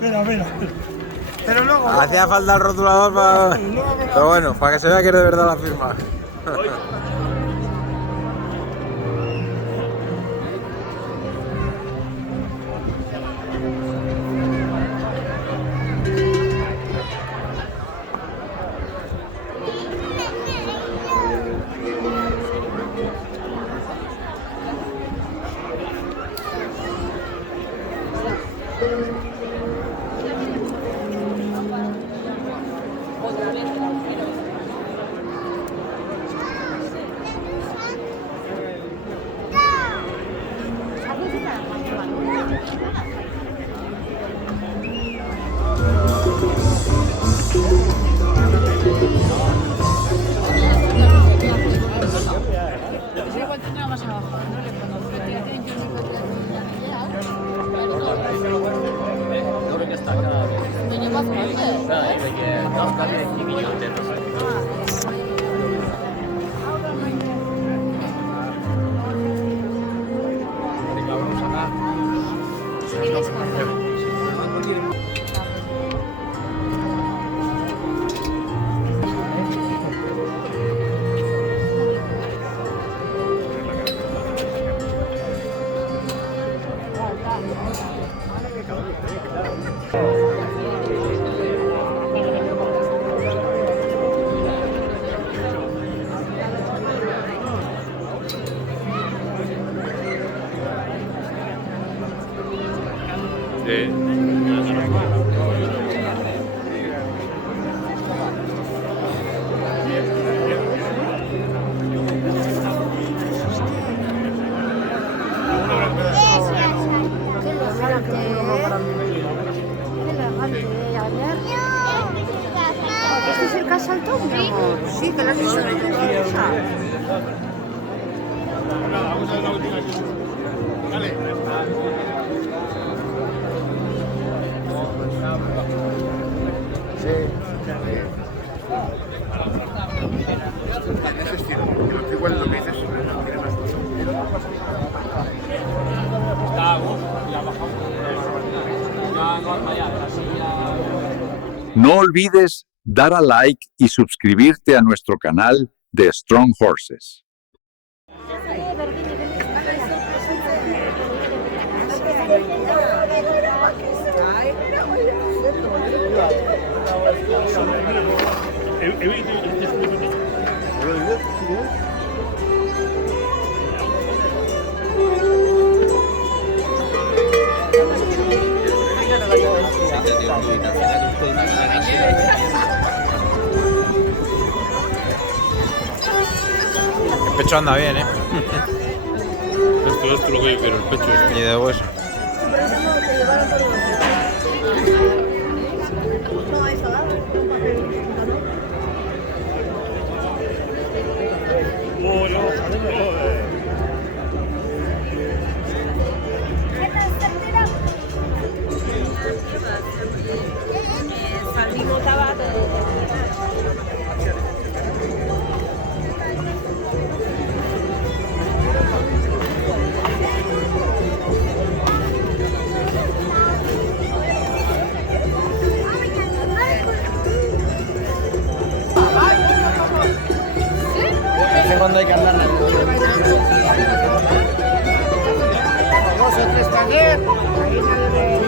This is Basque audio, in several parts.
Mira, mira. Pero luego... Hacía falta el rotulador para... Pero bueno, para que se vea que es de verdad la firma. ¿Este es el que has saltado, mi amor? Sí, que lo has visto en tu cabeza. Vamos a ver la última. Dale. Eso es cierto. Igual lo que dices tiene más razón. No olvides dar a like y suscribirte a nuestro canal de Strong Horses. El pecho anda bien, Esto es lo que yo quiero, el pecho. Y de hueso. Cuando hay que andar la dos o tres taller, ahí nadie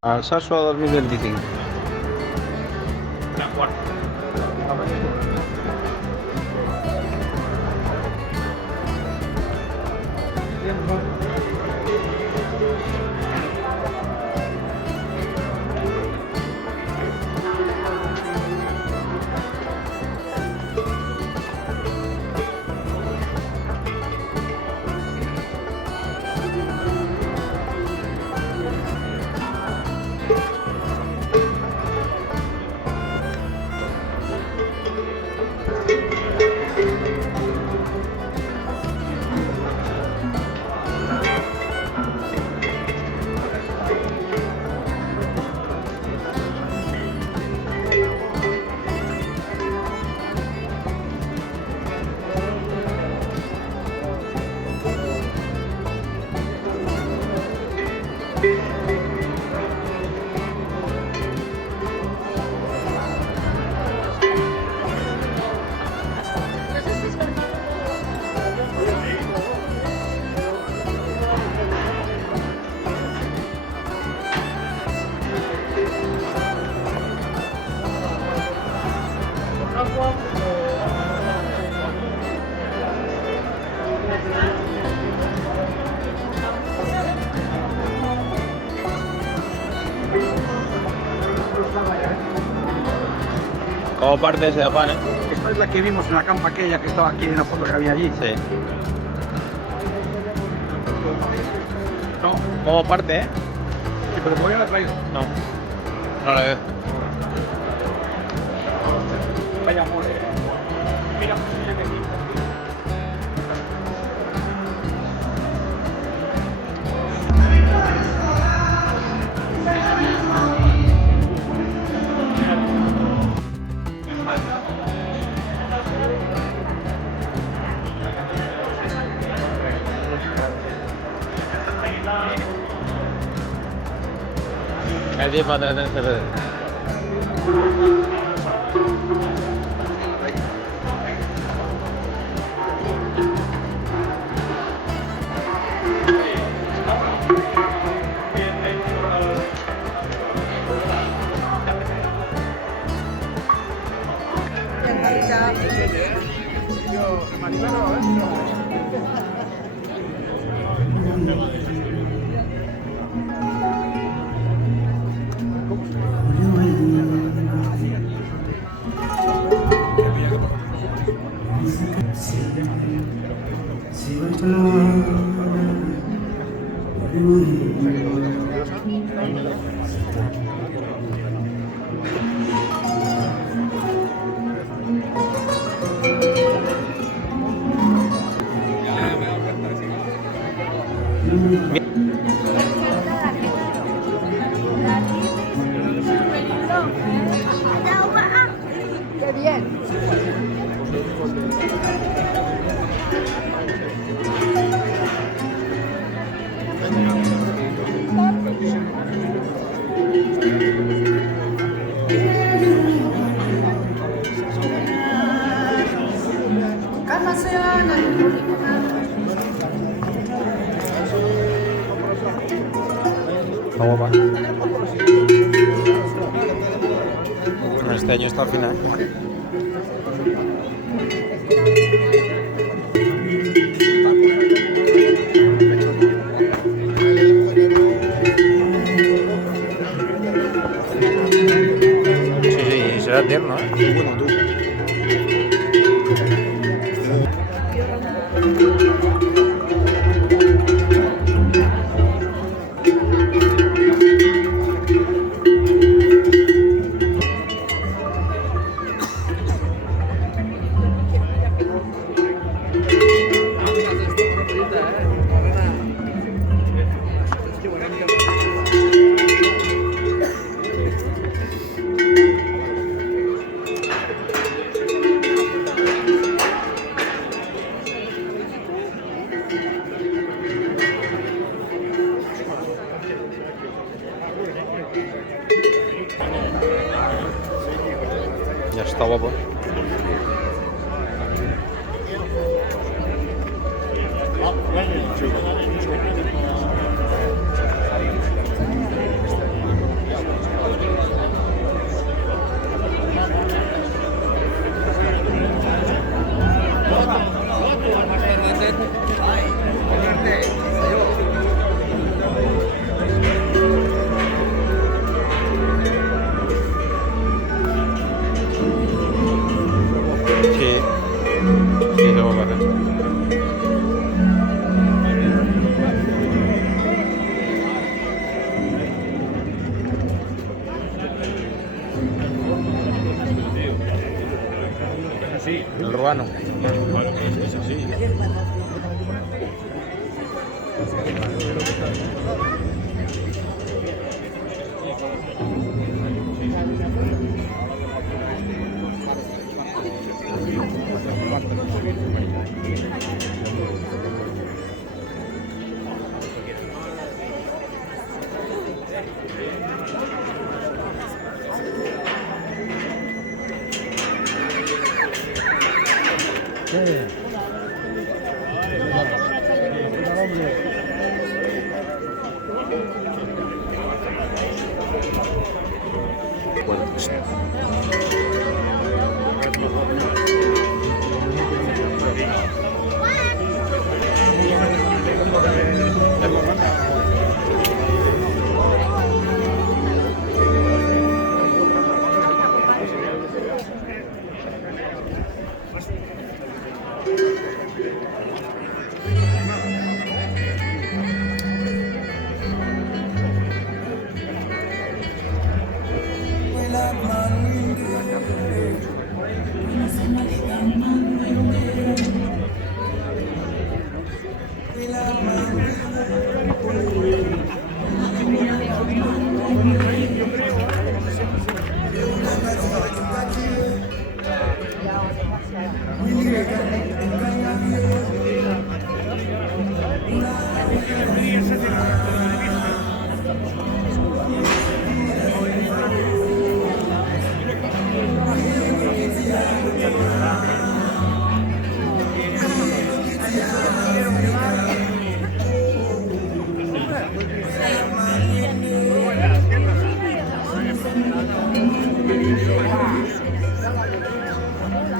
Al Sasua 2025. Como parte ese afán, ¿eh? Esta es la que vimos en la campa aquella que estaba aquí en la foto que había allí. Sí. No, Como parte, ¿eh? sí, pero voy a la traído. No. No lo veo. Vaya amor. Mira, mira que aquí. El 10 para tener cerveza. ¡Qué bien! Está guapa. Este año está al final. Sí, será tierno, ¿eh? Bueno, tú. Ya está guapo. Sí. Sí, se va a hacer. El urbano.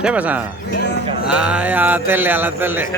¿Qué pasa? Ay, a la tele, a la tele.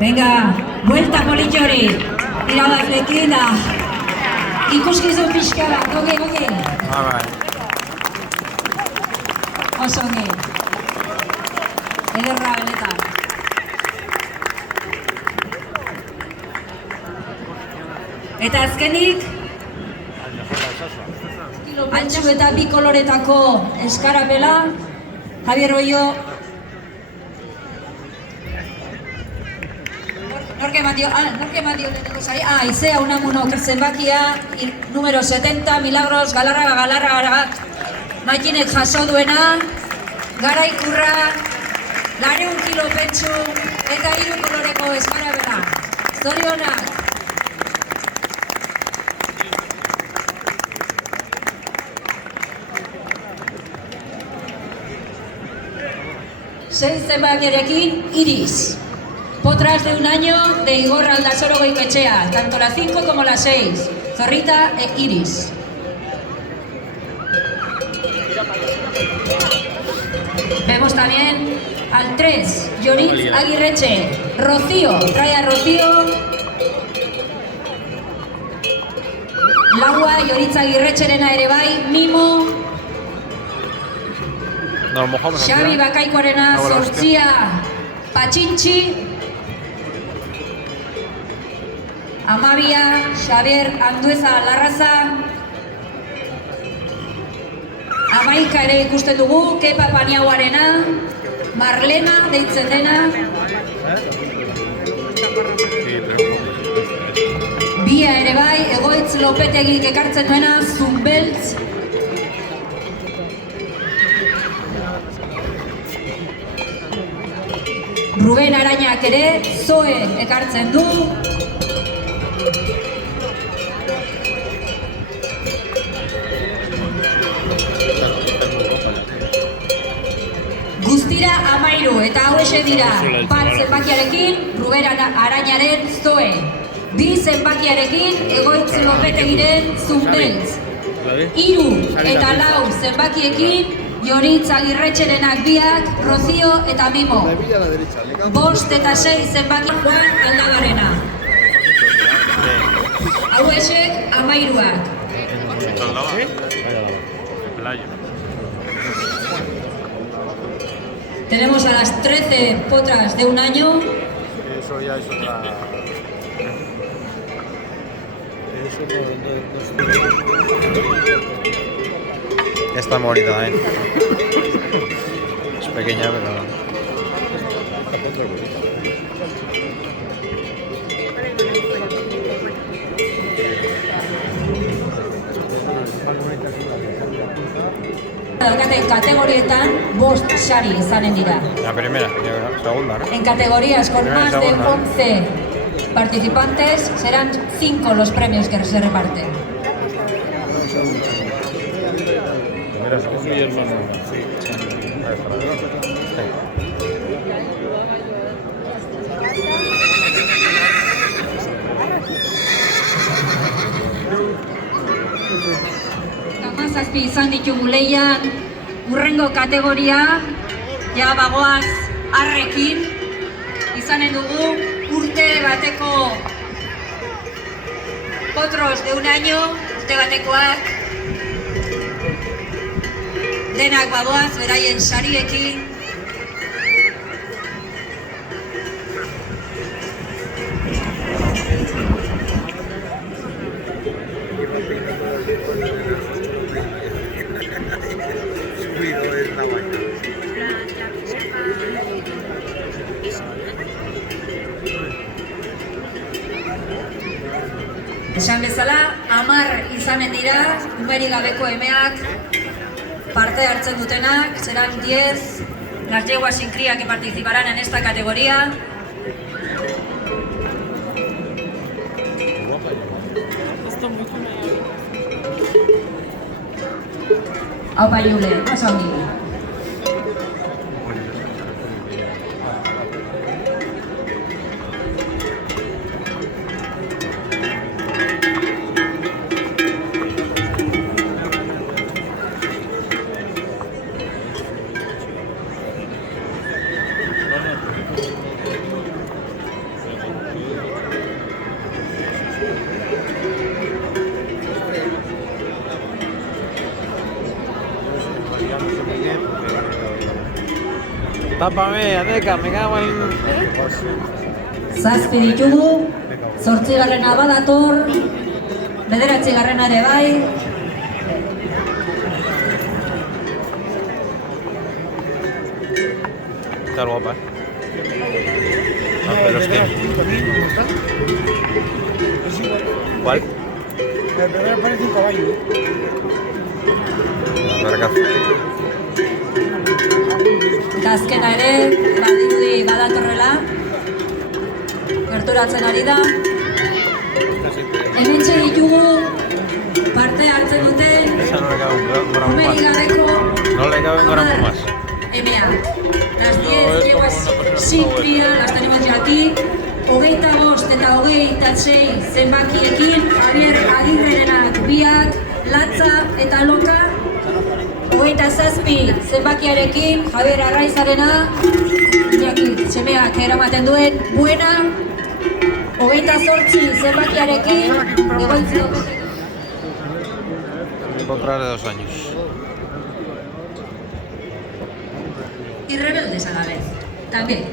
Venga, vuelta Polillori. Mirada flequina. Ikuskizun pixka bat, oge. Oso ongi. Ederra benetan. Eta azkenik, altxu eta bi koloretako eskarapela, Javier Oio. Norke eman dio lehenengo zari. Izea Unamuno zenbakia, número 70, Milagros Galarraga, Maikinek jaso duena, Garaikurra, 200 kilo pentsu eta 3 koloreko eskarapela. Zorionak! Sei zenbakiarekin, Iris. Potras de un año de Igor Aldasoro Goiketxea, tanto la 5 como la 6. Zorrita e Iris. Vemos también al 3, Yoritz Agirretxe. Rocío, trae a Rocío. Laua, Yoritz Agirretxerena ere bai, Mimo. Nos mojamos aquí. Xabi Bakaikoarena, Zortzia, Patxintxi. Amabia, Xabier Andueza Larraza. Amaika ere ikusten dugu, Kepa Paniaguarena. Marlena deitzen dena. Bia ere bai, Egoitz Lopetegik ekartzen duena, Zumbeltz. Ruben Arañak ere, Zoe ekartzen du. Guztira 13 eta hauexe dira. Bat zenbakiarekin, Ruben Arañaren Zoe. 2 zenbakiarekin, Egoitz Lopetegiren Zumbeltz. 3 eta 4 zenbakiekin, Yoritz Agirretxerenak biak, Rocío eta Mimo. 5 eta 6 zenbaki Juan Aldabarena. Hauexek 13ak. Tenemos a las 13 potras de un año. Eso ya es otra... Está morida, Es pequeña, pero... Kategorietan 5 sari izanen dira. La primera, la segunda, ¿no? En categorías con más de 11 participantes serán 5 los premios que se reparten. Hamazazpi izan ditugu lehian, hurrengo kategoria, ja bagoaz arrekin, izanen dugu urte bateko potros de un año, urte batekoak, denak badoaz, beraien sariekin. Esan bezala, 10 izanen dira, umerik gabeko emeak, parte hartzen dutenak, serán 10 las yeguas sin cría que participarán en esta categoría. Aupa Jule, oso ongi. Tápame, Aneka, me cago en... Zazpi ditugu, 8garrena badator, 9garrena ere bai. Está guapa, No, pero este... ¿Cuál? El primero parece un caballo. La vergazo. Azkena ere, badirudi badatorrela, gerturatzen ari da. Hementxe ditugu parte hartzen duten Esa no le cabe un gramo umerik más. gabeko No le cabe un gramo más. emeak. Las 10 yeguas sin cría las tenemos ya aquí. 25 eta 26 zenbakiekin, Javier Agirrerenak biak, Latza eta Loka. 27 zenbakiarekin, Javier Arraizarena, Iñaki semeak eramaten duen, Buena. 28 zenbakiarekin, Egoitzi Lopetegi. Comprar de 2 años. Y rebeldes a la vez, también.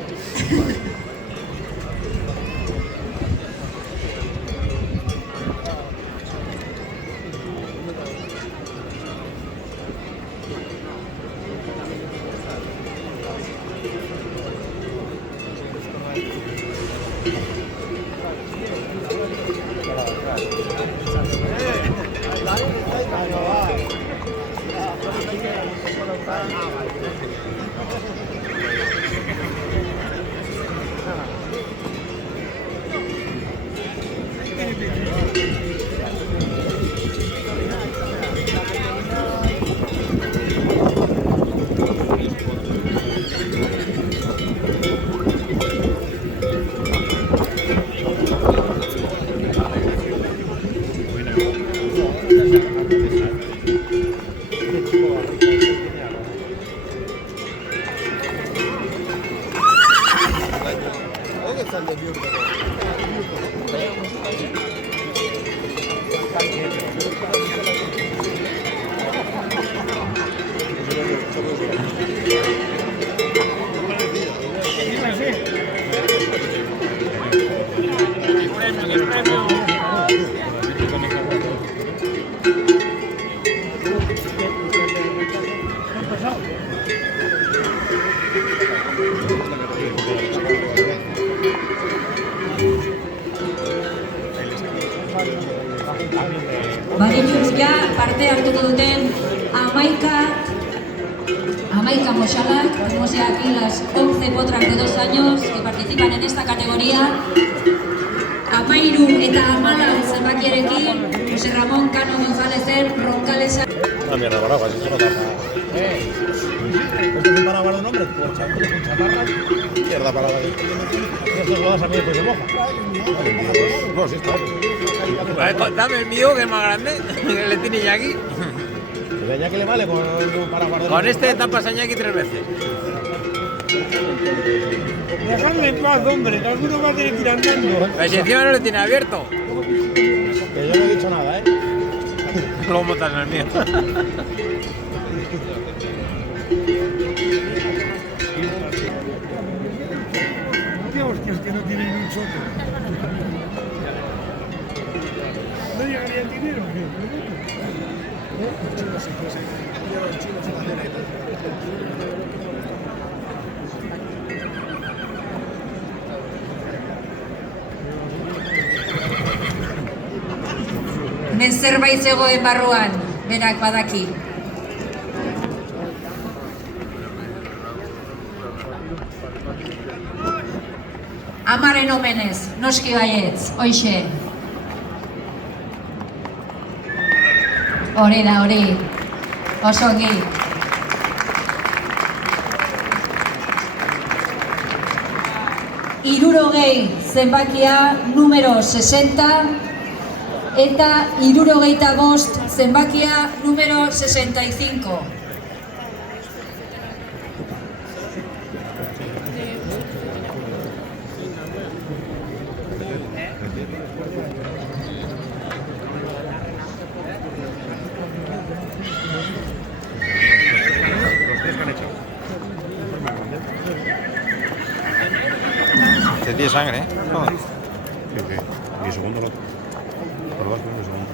Badituz ja parte hartuko duten 11 moxalak, tenemos ya aquí las 11 potras de 2 años que participan en esta categoría. 13 eta 14 zenbakiarekin, José Ramón Cano González Roncalesa. La mierda, paraguas, eso no tapa. ¿Esto es un paraguas de nombre? ¿Con chamarras? Mierda, paraguas. Estos bodas a mí después se moja. No, sí está. Dame el mío, que es más grande, que le tiene Iñaki. Pues a Iñaki le vale con un paraguas de Con este tapas a Iñaki 3 veces. Dejadme en paz, hombre, que alguno va a tener que ir andando. Pues encima no lo tiene abierto. Que yo luego montas en el mío. Dios, que no tienen un soto. ¿No llegaría el dinero? Hemen zerbait zegoen barruan, berak badaki. Amaren omenez, noski baietz, hoixe. Hori da, hori. Oso ongi. Hirurogei zenbakia numero 60 eta 75 zenbakia numero 65. Te tiene sangre, ¿eh? Joder. Mi segundo lote. Por lo bajo, mi segundo.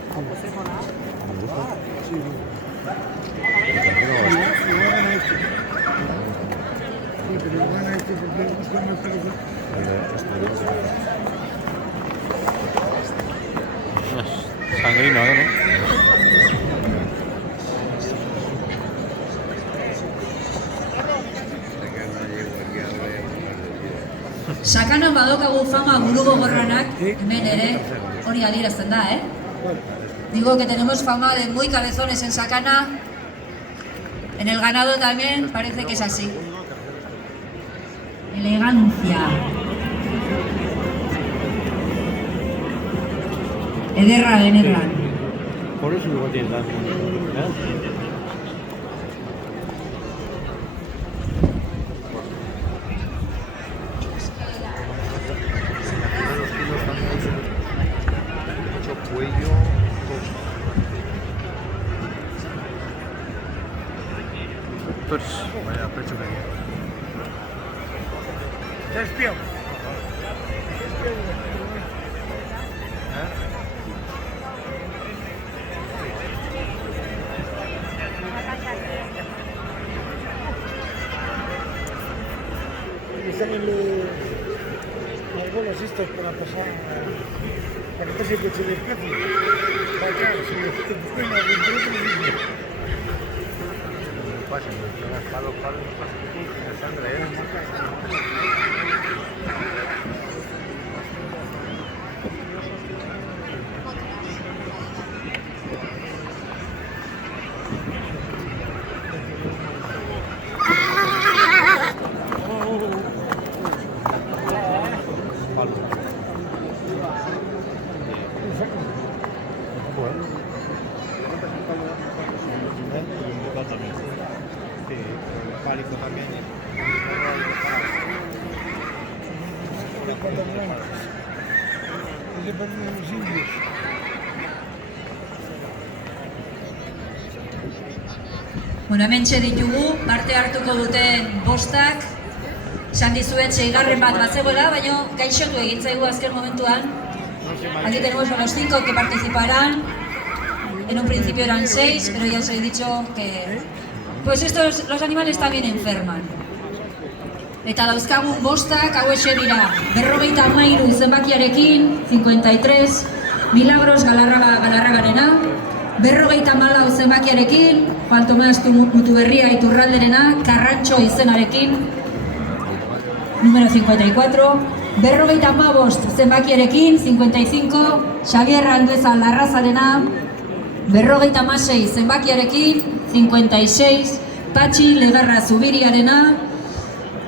Sangrino, ¿eh? Sakanan badokagu fama buru gogorranak, hemen ere, hori adierazten da, eh? Digo que tenemos fama de muy cabezones en Sakana. En el ganado también parece que es así. Elegancia. Ederra benetan. Por eso igual tiene tanto. Cuello. Pues, vaya pecho que hay. Gestión. Están en los bolos estos para pasar, para que se desplace. Para acá, si lo funciona, dentro de lo mismo. Pasen, palo, pasen, sangre, pánico también. Bueno, hementxe ditugu, parte hartuko duten bostak. Esan dizuet 6. bat bazegoela, baina gaixotu egin zaigu azken momentuan. Aquí tenemos a los 5 que participarán. En un principio eran 6, pero ya os he dicho que pues los animales también enferman. Eta dauzkagun bostak hauexe dira. 53 zenbakiarekin, 53, Milagros Galarragarena. 54 zenbakiarekin, Juan Tomás Mutuberria Iturralderena, Karrantxo izenarekin, número 54. 55 zenbakiarekin, 55, Xavier Andueza Larrazarena. 56 zenbakiarekin, 56, Patxi Legarra Zubiriarena.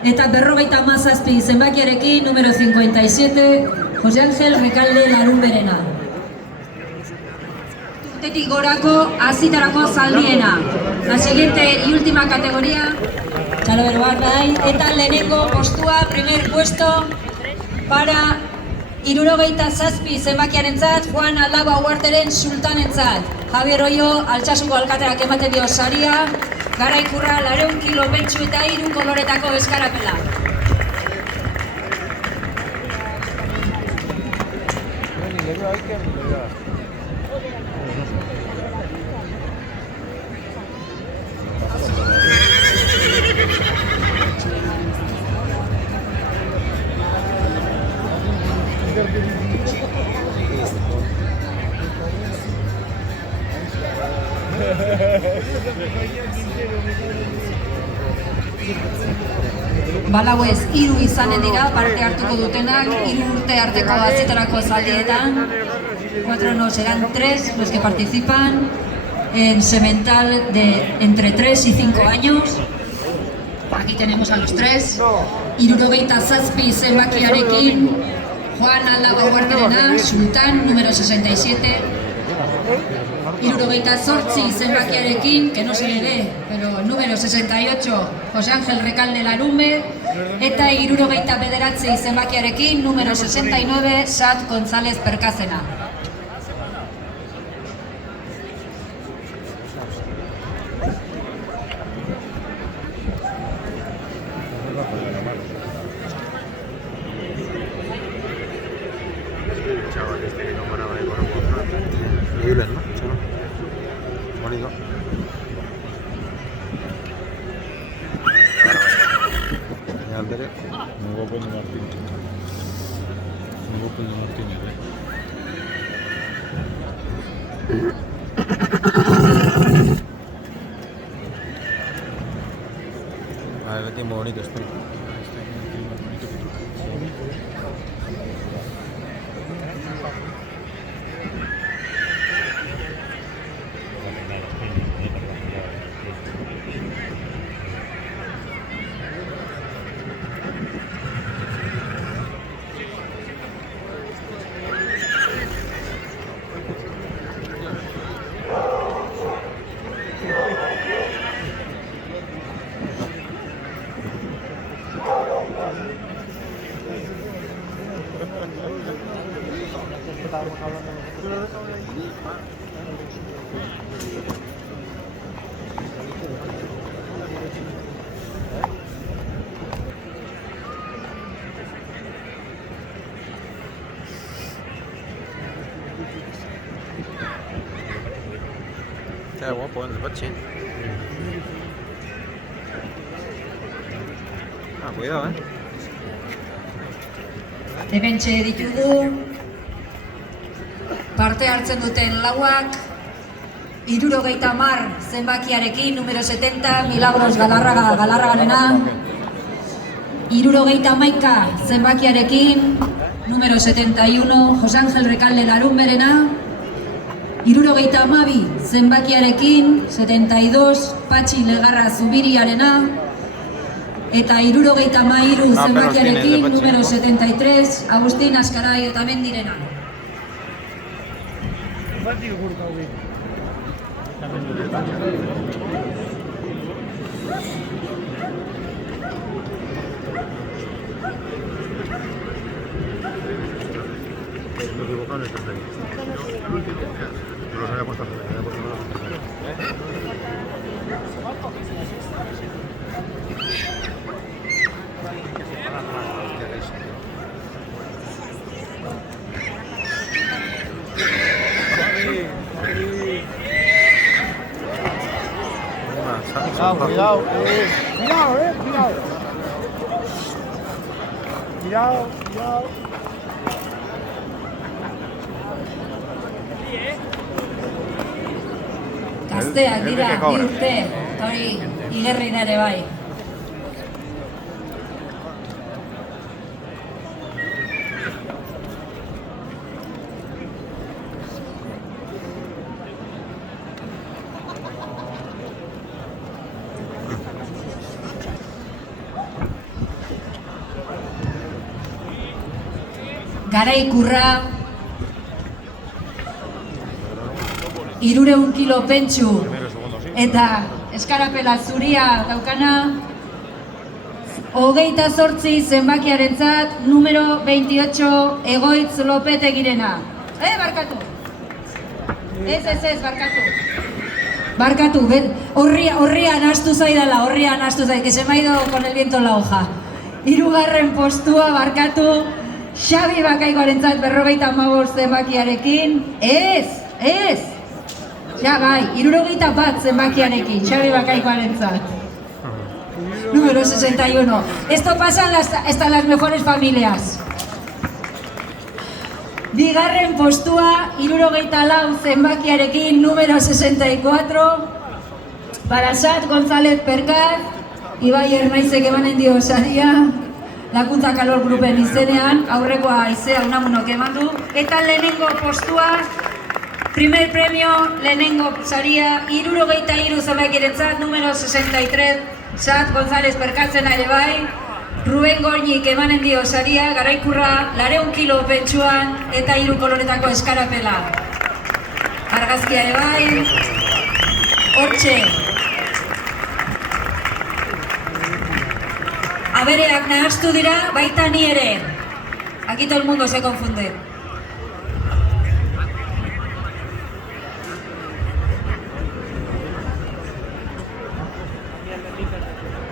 Eta 57 zenbakiarekin, número 57, José Ángel Recalde Larunberena. Urtetik gorako azitarako zaldiena. La siguiente y última categoría, eta lehenengo postua, primer puesto, para 67 zenbakiarentzat, Juan Aldaba Uarteren sultanentzat. Javier Oio, Altsasuko alkateak ematen dio saria, Garaikurra 200 kilo pentsu eta 3 koloretako eskarapela. Balauez, 3 izanen dira, parte hartuko dutenak, 3 urte arteko azietarako zaldietan. 4 no, serán 3 los que participan en semental de entre 3 y 5 años. Aquí tenemos a los 3. 67 zenbakiarekin, Juan Aldaba Uarterena, sultán, número 67. 68 zenbakiarekin, que no se le ve, pero número 68, José Ángel Recalde Larume. Eta 69 zenbakiarekin, número 69, Sat González Perkazena. A ver, qué tiempo bonito esto. Está guapo el coche. Ah, cuidado, Hementxe ditugu parte hartzen duten lauak, 70 zenbakiarekin, número 70, Milagros Galarragarena. 71 zenbakiarekin, número 71, José Ángel Recalde Larumberena. 72 zenbakiarekin, 72, Patxi Legarra Zubiriarena. Eta 73 zenbakiarekin, número 73, Agustín Azkarai Otamendirena. Cuidado, cuidado. Gazteak dira, 2 urte, hori igerri da ere bai. Garaikurra 300 kilo pentsu eta eskarapela zuria daukana 28 zenbakiarentzat, numero 28 Egoitz Lopetegirena. Barkatu. Ez, barkatu. Barkatu, horria nahastu zaid, que se me ha ido con el viento en la hoja. 3. postua, barkatu, Xabi Bakaikoarentzat 55 zenbakiarekin. Ez! Ja, bai, 61 zenbakiarekin, Xabi Bakaikoarentzat. Número 61. Esto pasa en las mejores familias. 2. postua, 64 zenbakiarekin, número 64. Barasat González Perkaz, Ibai Ernaizek emanen dio saria, Lakuntza Kalor Grupen izenean, aurrekoa Aizea Unamunok eman du. Eta lehenengo postua, primer premio, lehenengo saria, 63 zenbakiarentzat, número 63, Sat González Perkatzena ere bai, Ruben Goñik emanen dio saria, garaikurra, 200 kilo pentsuan eta 3 koloretako eskarapela. Argazkia ere bai, hortxe. Abereak nahastu dira, baita ni ere. Aquí todo el mundo se confunde.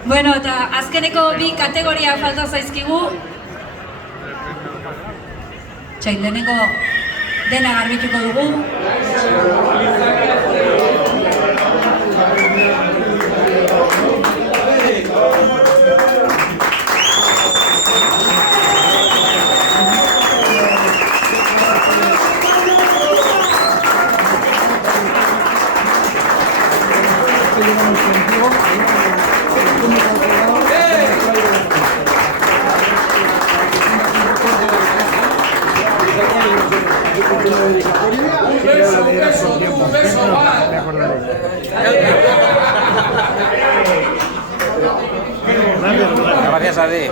Bueno, eta azkeneko 2 kategoria falta zaizkigu. Txain, lehenengo dena garbituko dugu. Un beso, va. Gracias a ti.